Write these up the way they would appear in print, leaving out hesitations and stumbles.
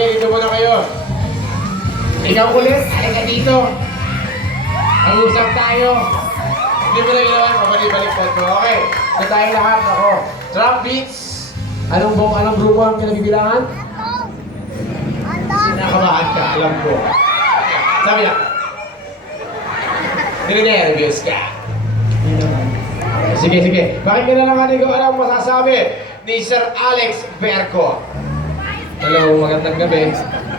sige, dito muna kayo. Ikaw ulit, halika dito. Mag-usap tayo. Hindi mo na ginawa, pabalik-baliktad mo. Okay, ito tayong lahat. Ako, drum beats. Anong grupo ang kinabibilangan? Sinakabahan ka, alam ko. Sabi na. Hindi na nervous ka. Sige, sige. Bakit ka na lang kung anong masasabi ni Sir Alex Berco? Hello, magandang gabi.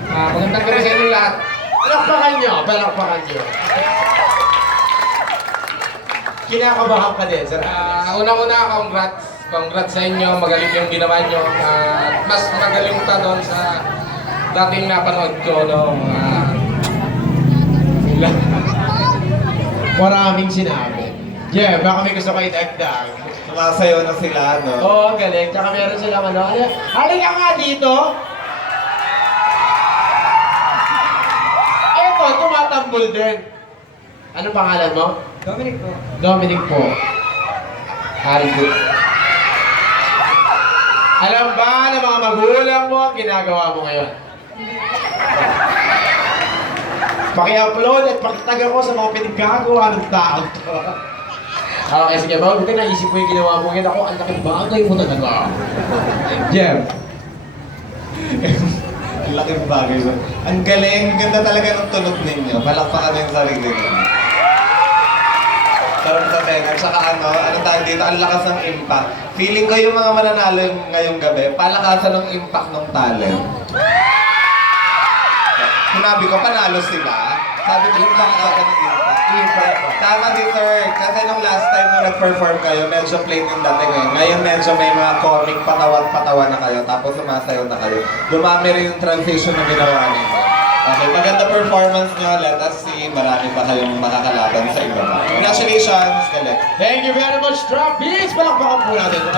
Magandang gabi sa inyo lahat. Palakpakan nyo, palakpakan nyo. Kinakabahan ka din, Sir Alex. Unang-una, congrats sa inyo. Magaling yung ginawa nyo. At mas magaling pa doon sa dating napanood ko. No? Maraming sinabi. Yeah, baka may gusto kayo dagdag. Sumasayaw na sila, no? Oo, galing. Tsaka meron silang ano. Halika nga dito. Eto, tumatambol din. Ano pangalan mo? Dominic po. Dominic po. Very good. Alam ba na mga magulang mo ang ginagawa mo ngayon? Paki-upload at pakitag ako sa mga pinaggagawa ng tao to. Okay, sige. Bago ka naisip mo yung ginawa mo ngayon, ako, ang laking bagay mo talaga. Jeff. Ang laking bagay mo. Ang galing, ganda talaga ng tunog ninyo. Palakpakan yung sarili ninyo. Sarap sa tenga. Tsaka anong tawag dito, ang lakas ng impact. Feeling ko yung mga mananalo ngayong gabi, palakasan ng impact ng talent. Sinabi ko, panalo sila. Sabi ko, yung palakasan ng impact. Tama si Sir. Kasi nung last time na nag-perform kayo, medyo plain yung dating eh. Ngayon medyo may mga comic patawan-patawa na kayo, tapos sumasayaw na kayo. Dumami rin yung transition na ginawa ninyo. Okay, maganda performance nyo. Let us see. Marami pa kayong makakalaban sa iba pa. Congratulations! Galit. Thank you very much, Drop Beats! Palakpakan po natin.